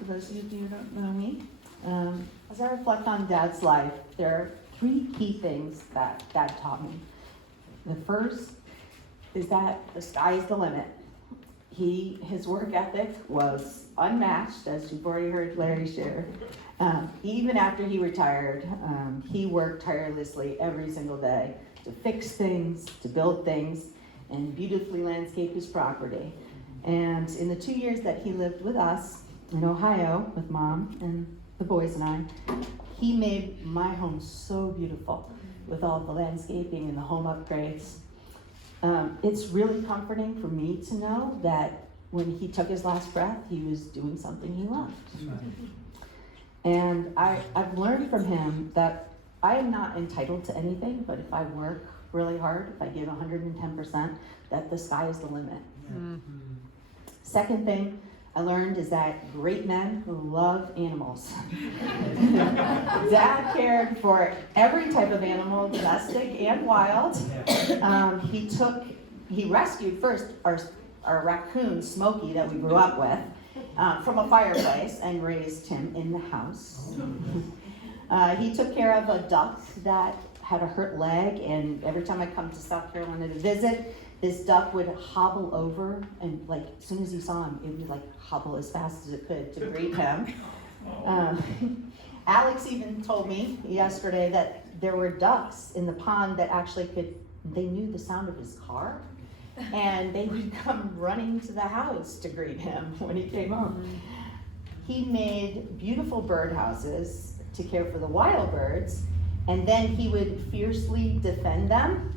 for those of you who don't know me. As I reflect on Dad's life, there are 3 key things that Dad taught me. The first is that the sky is the limit. His work ethic was unmatched, as you've already heard Larry share. Even after he retired, he worked tirelessly every single day to fix things, to build things, and beautifully landscape his property. And in the 2 years that he lived with us in Ohio with Mom and the boys and I, he made my home so beautiful with all the landscaping and the home upgrades. It's really comforting for me to know that when he took his last breath, he was doing something he loved. And I've learned from him that I am not entitled to anything, but if I work really hard, if I give 110%, that the sky is the limit. Mm-hmm. Second thing I learned is that great men love animals. Dad cared for every type of animal, domestic and wild. He rescued first our raccoon, Smokey, that we grew up with, from a fireplace and raised him in the house. He took care of a duck that had a hurt leg, and every time I come to South Carolina to visit, this duck would hobble over, and like as soon as he saw him, it would like hobble as fast as it could to greet him. Alex even told me yesterday that there were ducks in the pond that actually they knew the sound of his car, and they would come running to the house to greet him when he came home. He made beautiful birdhouses to care for the wild birds, and then he would fiercely defend them,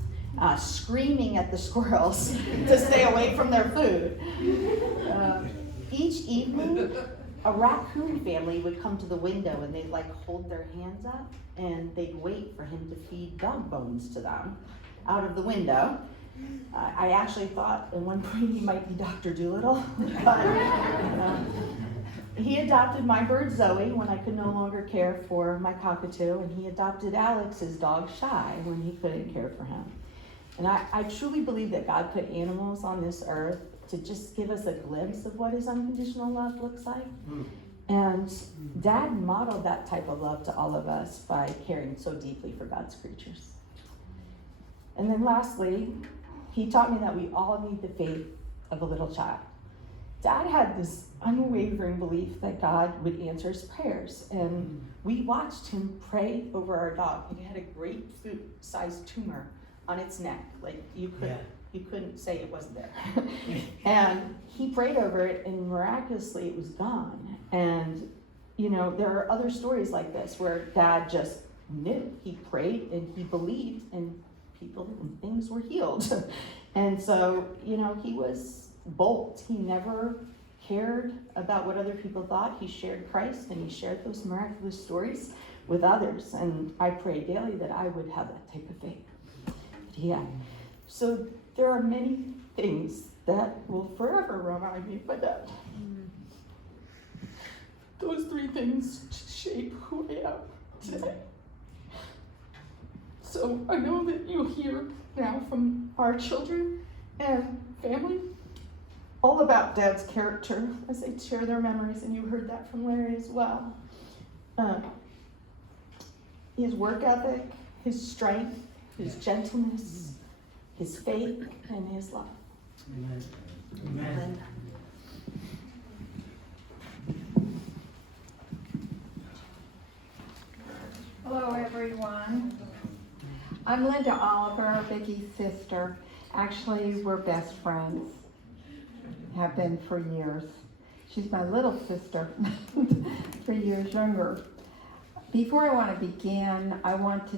screaming at the squirrels to stay away from their food. Each evening, a raccoon family would come to the window and they'd like hold their hands up and they'd wait for him to feed dog bones to them out of the window. I actually thought at one point he might be Dr. Dolittle. He adopted my bird Zoe when I could no longer care for my cockatoo, and he adopted Alex's dog Shy when he couldn't care for him. And I truly believe that God put animals on this earth to just give us a glimpse of what his unconditional love looks like. And Dad modeled that type of love to all of us by caring so deeply for God's creatures. And then lastly, he taught me that we all need the faith of a little child. Dad had this unwavering belief that God would answer his prayers, and we watched him pray over our dog. It had a grapefruit-sized tumor on its neck. Like you couldn't say it wasn't there. And he prayed over it, and miraculously it was gone. And there are other stories like this where Dad just knew. He prayed and he believed, and people and things were healed. And so he was bold. He never cared about what other people thought. He shared Christ, and he shared those miraculous stories with others. And I pray daily that I would have that type of faith that he had. So there are many things that will forever remind me of my dad. Those 3 things shape who I am today. So I know that you'll hear now from our children and family all about Dad's character as they share their memories, and you heard that from Larry as well. His work ethic, his strength, his gentleness, his faith, and his love. Amen. Amen. Hello, everyone. I'm Linda Oliver, Vicky's sister. Actually, we're best friends. Have been for years. She's my little sister, 3 years younger. Before I want to begin, I want to